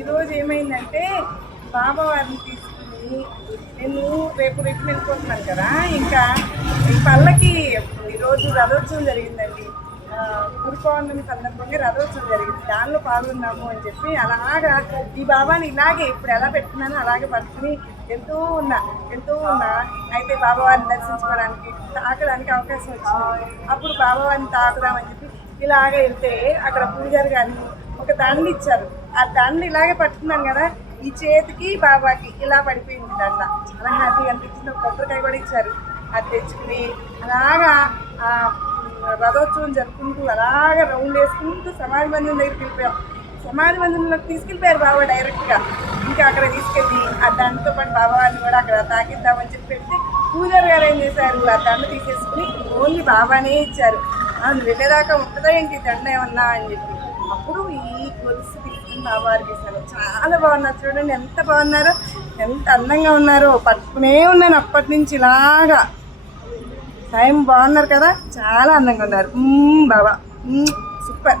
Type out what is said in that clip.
ఈరోజు ఏమైందంటే బాబా వారిని తీసుకుని నేను రేపు వెళ్ళిపోతున్నాను కదా. ఇంకా ఈ పళ్ళకి ఈరోజు రథోత్సవం జరిగిందండి. గురు పౌర్ణమి సందర్భంగా రథోత్సవం జరిగింది. దానిలో పాల్గొన్నాము అని చెప్పి అలాగా ఈ బాబాని ఇలాగే ఇప్పుడు ఎలా పెట్టుకున్నానో అలాగే పట్టుకుని వెళ్తూ ఉన్నా. అయితే బాబావారిని దర్శించుకోవడానికి తాకడానికి అవకాశం వచ్చింది. అప్పుడు బాబావారిని తాకుదామని చెప్పి ఇలాగ వెళ్తే అక్కడ పూజారి గారిని ఒక దండ ఇచ్చారు. ఆ దండ ఇలాగే పట్టుకున్నాను కదా, ఈ చేతికి బాబాకి ఇలా పడిపోయింది దండ. చాలా హ్యాపీగా అనిపించింది. ఒక కొబ్బరికాయ కూడా ఇచ్చారు. అది తెచ్చుకుని అలాగా రథోత్సవం జరుపుకుంటూ అలాగా రౌండ్ వేసుకుంటూ సమాధి మందిరం దగ్గరికి వెళ్ళిపోయాం. సమాధి మందిరంలోకి తీసుకెళ్ళిపోయారు బాబా డైరెక్ట్గా. ఇంకా అక్కడ తీసుకెళ్ళి ఆ దండతో పాటు బాబావారిని కూడా అక్కడ తాకిద్దామని చెప్పి పెడితే పూజారి గారు ఏం చేశారు, ఆ దండ తీసేసుకుని ఓన్లీ బాబానే ఇచ్చారు. వెళ్ళేదాకా ఉంటుందా ఏంటి దండ ఏమన్నా అని చెప్పి అప్పుడు ఈ గొలుసు తీసుకుని బాబావారికి ఇస్తారు. చాలా బాగున్నారు చూడండి, ఎంత బాగున్నారో, ఎంత అందంగా ఉన్నారో. పట్టుకునే ఉన్నాను అప్పటి నుంచి ఇలాగా. టైం బాగున్నారు కదా, చాలా అందంగా ఉన్నారు బాబా. సూపర్.